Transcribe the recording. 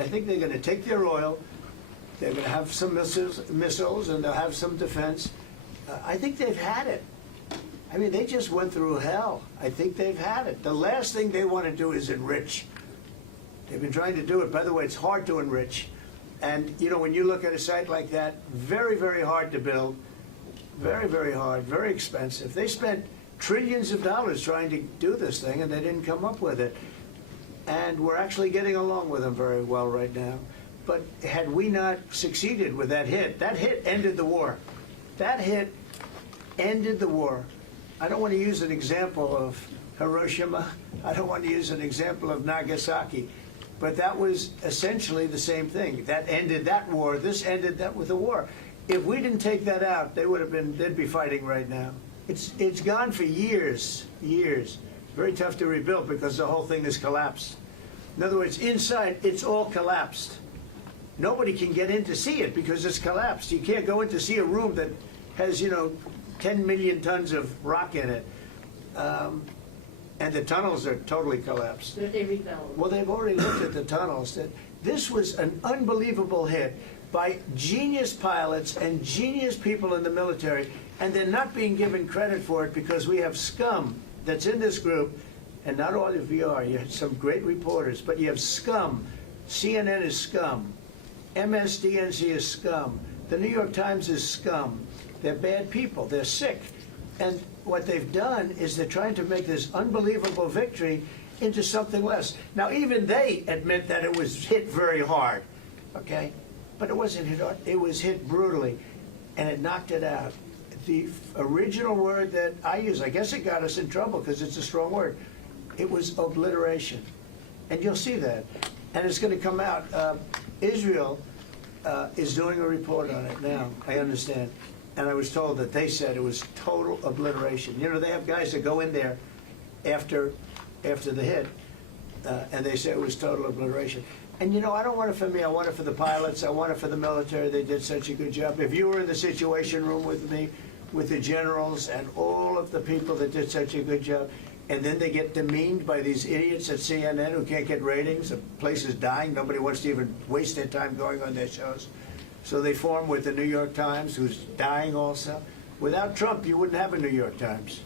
I think they're going to take their oil. They're going to have some missiles, and they'll have some defense. I think they've had it. I mean, they just went through hell. I think they've had it. The last thing they want to do is enrich. They've been trying to do it. By the way, it's hard to enrich. And, you know, when you look at a site like that, very, very hard to build. Very, very hard, very expensive. They spent trillions of dollars trying to do this thing, and they didn't come up with it. And we're actually getting along with them very well right now. But had we not succeeded with that hit ended the war. That hit ended the war. I don't want to use an example of Hiroshima. I don't want to use an example of Nagasaki. But that was essentially the same thing. That ended that war. This ended that with the war. If we didn't take that out, they'd be fighting right now. It's gone for years, years. Very tough to rebuild because the whole thing has collapsed. In other words, inside, it's all collapsed. Nobody can get in to see it because it's collapsed. You can't go in to see a room that has, 10 million tons of rock in it. And the tunnels are totally collapsed. But they rebuilt. Well, they've already looked at the tunnels. This was an unbelievable hit by genius pilots and genius people in the military, and they're not being given credit for it because we have scum that's in this group, and not all of you are. You have some great reporters, but you have scum. CNN is scum. MSDNC is scum. The New York Times is scum. They're bad people. They're sick. And what they've done is they're trying to make this unbelievable victory into something less. Now, even they admit that it was hit very hard, okay? But it wasn't hit hard. It was hit brutally, and it knocked it out. The original word that I use, I guess it got us in trouble because it's a strong word. It was obliteration. And you'll see that. And it's going to come out. Israel is doing a report on it now, I understand. And I was told that they said it was total obliteration. You know, they have guys that go in there after the hit, and they say it was total obliteration. And, I don't want it for me. I want it for the pilots. I want it for the military. They did such a good job. If you were in the Situation Room with me, with the generals and all of the people that did such a good job, and then they get demeaned by these idiots at CNN who can't get ratings, the place is dying, nobody wants to even waste their time going on their shows. So they form with the New York Times, who's dying also. Without Trump, you wouldn't have a New York Times.